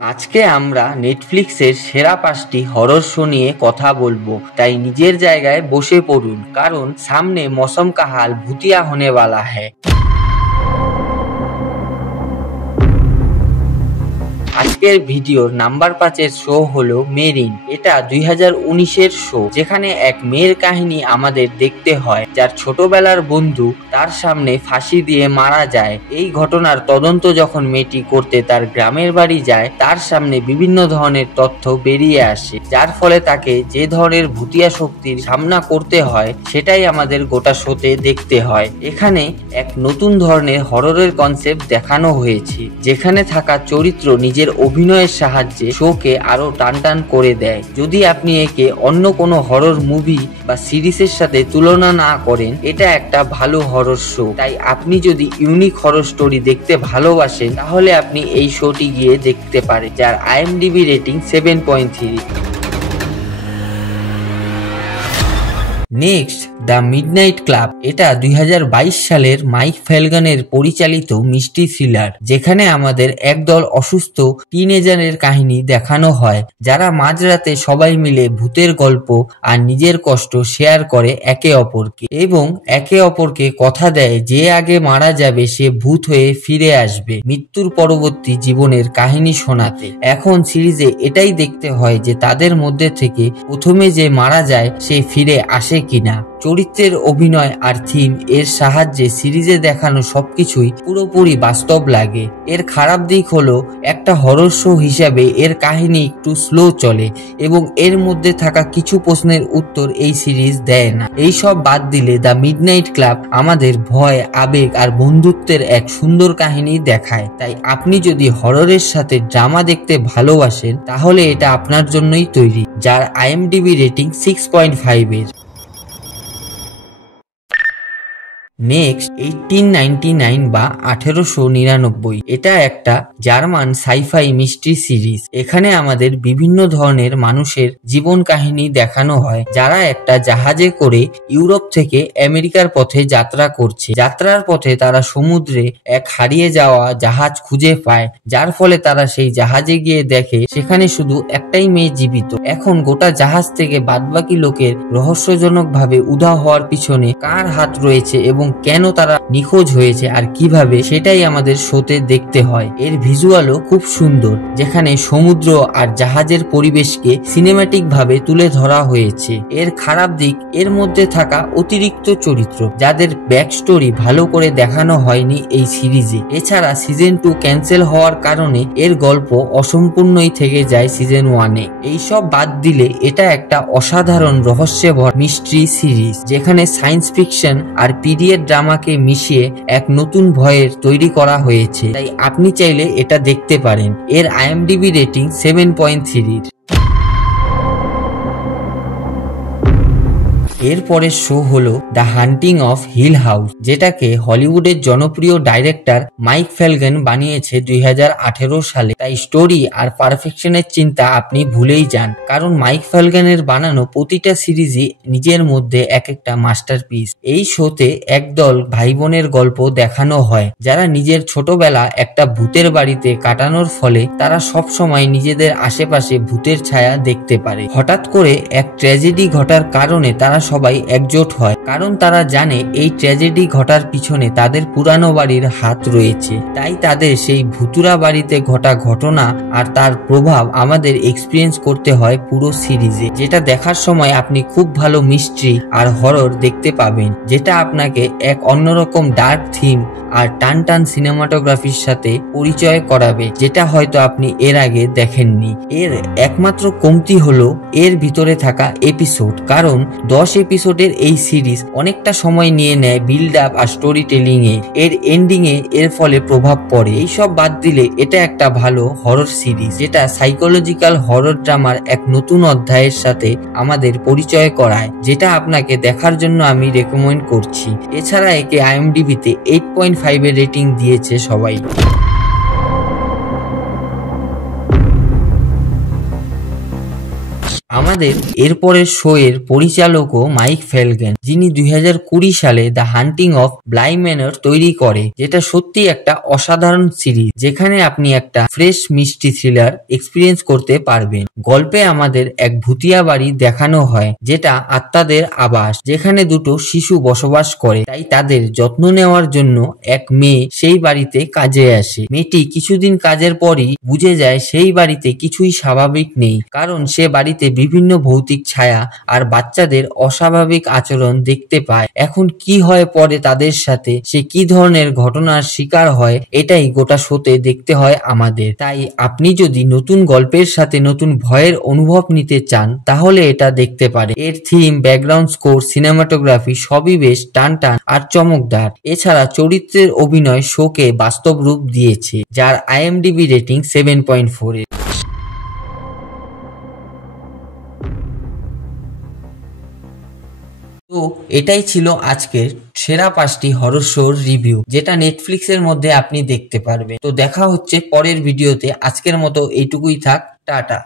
আজকে আমরা নেটফ্লিক্সের সেরা 5টি হরর শো নিয়ে কথা বলবো, তাই নিজের জায়গায় বসে পড়ুন, কারণ সামনে মৌসম কা হাল ভুতিয়া হোনে ওয়ালা হ্যায়। আজকের ভিডিওর নাম্বার 5-এর শো হলো মেরিন। এটা 2019-এর শো, যেখানে এক মেয়ের কাহিনী আমাদের দেখতে হয়, যার ছোটবেলার বন্ধু তার সামনে ফাঁসি দিয়ে মারা যায়। এই ঘটনার তদন্ত যখন মেয়েটি করতে তার গ্রামের বাড়ি যায়, তার সামনে বিভিন্ন ধরনের তথ্য বেরিয়ে আসে, যার ফলে তাকে যে ধরনের ভুতিয়া শক্তির সামনা করতে হয় সেটাই আমাদের গোটা শোতে দেখতে হয়। এখানে এক নতুন ধরনের হররের কনসেপ্ট দেখানো হয়েছে, যেখানে থাকা চরিত্র নিজের অভিনয়ের সাহায্যে শোকে আরো টান করে দেয়। যদি আপনি একে অন্য কোনো হরর মুভি বা সিরিজের সাথে তুলনা না করেন, এটা একটা ভালো হরর শো। তাই আপনি যদি ইউনিক হরর স্টোরি দেখতে ভালোবাসেন, তাহলে আপনি এই শোটি গিয়ে দেখতে পারেন, যার IMDb rating 7.3। Next, the midnight club. এটা 2022 সালের মাইক ফেলগানের পরিচালিত মিস্ট্রি থ্রিলার, যেখানে আমাদের একদল অসুস্থ টিনেজারের কাহিনী দেখানো হয়, যারা মাঝরাতে সবাই মিলে ভূতের গল্প আর নিজের কষ্ট শেয়ার করে একে অপরকে, এবং একে অপরকে কথা দেয় যে আগে মারা যাবে সে ভূত হয়ে ফিরে আসবে মৃত্যুর পরবর্তী জীবনের কাহিনী শোনাতে। এখন সিরিজে এটাই দেখতে হয় যে তাদের মধ্যে থেকে প্রথমে যে মারা যায় সে ফিরে আসে কিনা। চরিত্রের অভিনয় আর থিম এর সাহায্যে সিরিজে দেখানো সবকিছুই পুরোপুরি বাস্তব লাগে। এর খারাপ দিক হলো একটা হরর শো হিসাবে এর কাহিনী একটু স্লো চলে, এবং এর মধ্যে থাকা কিছু প্রশ্নের উত্তর এই সিরিজ দেয় না। এই সব বাদ দিলে দ্য মিডনাইট ক্লাব আমাদের ভয়, আবেগ আর বন্ধুত্বের এক সুন্দর কাহিনী দেখায়। তাই আপনি যদি হররের সাথে ড্রামা দেখতে ভালোবাসেন, তাহলে এটা আপনার জন্যই তৈরি, যার IMDb রেটিং 6.5-এর। নেক্সট, 1899 বা 1899। এটা একটা জার্মান সাইফাই মিস্ট্রি সিরিজ। এখানে আমাদের বিভিন্ন ধরনের মানুষের জীবন কাহিনী দেখানো হয়, যারা একটা জাহাজে করে ইউরোপ থেকে আমেরিকার পথে যাত্রা করছে। যাত্রার পথে তারা সমুদ্রে এক হারিয়ে যাওয়া জাহাজ খুঁজে পায়, যার ফলে তারা সেই জাহাজে গিয়ে দেখে সেখানে শুধু একটাই মেয়ে জীবিত। এখন গোটা জাহাজ থেকে বাদবাকি লোকের রহস্যজনক ভাবে উধাও হওয়ার পিছনে কার হাত রয়েছে এবং কেন তারা নিখোঁজ হয়েছে আর কিভাবে, সেটাই আমাদের শোতে দেখতে হয়। এর ভিজুয়ালও খুব সুন্দর, যেখানে সমুদ্র আর জাহাজের পরিবেশকে সিনেম্যাটিক ভাবে তুলে ধরা হয়েছে। এর খারাপ দিক, এর মধ্যে থাকা অতিরিক্ত চরিত্র, যাদের ব্যাক স্টোরি ভালো করে দেখানো হয়নি এই সিরিজে। এছাড়া সিজন 2 ক্যান্সেল হওয়ার কারণে এর গল্প অসম্পূর্ণই থেকে যায় সিজন 1-এ। এইসব বাদ দিলে এটা একটা অসাধারণ রহস্যে ভরা মিস্ট্রি সিরিজ, যেখানে সায়েন্স ফিকশন আর পিরিয়ড ড্রামাকে মিশিয়ে এক নতুন ভয়ের তৈরি করা হয়েছে। তাই আপনি চাইলে এটা দেখতে পারেন। এর IMDb রেটিং 7.3-এর। এর পরের শো হলো the haunting of Hill House, যেটাকে হলিউডের জনপ্রিয় ডাইরেক্টর মাইক ফেলগান বানিয়েছে 2018 সালে। তাই স্টোরি আর পারফেকশনের চিন্তা আপনি ভুলেই যান, কারণ মাইক ফেলগানের বানানো প্রতিটা সিরিজই নিজের মধ্যে এক একটা মাস্টারপিস। এই শোতে একদল ভাই বোনের গল্প দেখানো হয়, যারা নিজের ছোটবেলা একটা ভূতের বাড়িতে কাটানোর ফলে তারা সব সময় নিজেদের আশেপাশে ভূতের ছায়া দেখতে পারে। হঠাৎ করে এক ট্র্যাজেডি ঘটার কারণে তারা সবাই একজোট হয়, কারণ তারা জানে এই ট্র্যাজেডি ঘটার পিছনে তাদের পুরানো বাড়ির হাত রয়েছে। তাই তাদের সেই ভুতুরা বাড়িতে ঘটা ঘটনা আর তার প্রভাব আমাদের এক্সপিরিয়েন্স করতে হয় পুরো সিরিজে, যেটা দেখার সময় আপনি খুব ভালো মিস্ট্রি আর হরর দেখতে পাবেন, যেটা আপনাকে এক অন্যরকম ডার্ক থিম আর টান সিনেমাটোগ্রাফির সাথে পরিচয় করাবে, যেটা হয়তো আপনি এর আগে দেখেননি। এর একমাত্র কমতি হলো এর ভিতরে থাকা এপিসোড, কারণ 10 এপিসোডের এই সিরিজ অনেকটা সময় নিয়ে নেয় বিল্ড আপ আর স্টোরি টেলিং এ। এর এন্ডিং এ এর ফলে প্রভাব পড়ে। এইসব বাদ দিলে এটা একটা ভালো হরর সিরিজ, যেটা সাইকোলজিক্যাল হরর ড্রামার এক নতুন অধ্যায়ের সাথে আমাদের পরিচয় করায়, যেটা আপনাকে দেখার জন্য আমি রেকমেন্ড করছি। এছাড়া একে IMDb তে 8.5-এর রেটিং দিয়েছে সবাই। আমাদের এরপরের শো এর পরিচালকও মাইক ফেলগেন, যিনি 2020 সালে দ্য হান্টিং অফ ব্লাই ম্যানর তৈরি করে, যেটা সত্যি একটা অসাধারণ সিরিজ যেখানে আপনি একটা ফ্রেশ মিষ্টি থ্রিলার এক্সপিরিয়েন্স করতে পারবেন। গল্পে আমাদের এক ভুতিয়া বাড়ি দেখানো হয় যেটা আত্মাদের আবাস, যেখানে দুটো শিশু বসবাস করে। তাই তাদের যত্ন নেওয়ার জন্য এক মেয়ে সেই বাড়িতে কাজে আসে। মেয়েটি কিছুদিন কাজের পরই বুঝে যায় সেই বাড়িতে কিছুই স্বাভাবিক নেই, কারণ সে বাড়িতে বিভিন্ন ভৌতিক ছায়া আর বাচ্চাদের অস্বাভাবিক আচরণ দেখতে পায়। এখন কি হয় পরে তাদের সাথে, সে কি ধরনের ঘটনার শিকার হয়, এটাই গোটা শোতে দেখতে হয় আমাদের। তাই আপনি যদি নতুন গল্পের সাথে নতুন ভয়ের অনুভব নিতে চান তাহলে এটা দেখতে পারে। এর থিম, ব্যাকগ্রাউন্ড স্কোর, সিনেমাটোগ্রাফি সবই বেশ টান আর চমকদার। এছাড়া চরিত্রের অভিনয় শোকে বাস্তব রূপ দিয়েছে, যার IMDb রেটিং 7.4 এর। তো এটাই ছিল আজকের সেরা 5টি হরর শোর রিভিউ, যেটা নেটফ্লিক্সের মধ্যে আপনি দেখতে পারবেন। তো দেখা হচ্ছে পরের ভিডিওতে। আজকের মতো এইটুকুই থাক, টাটা।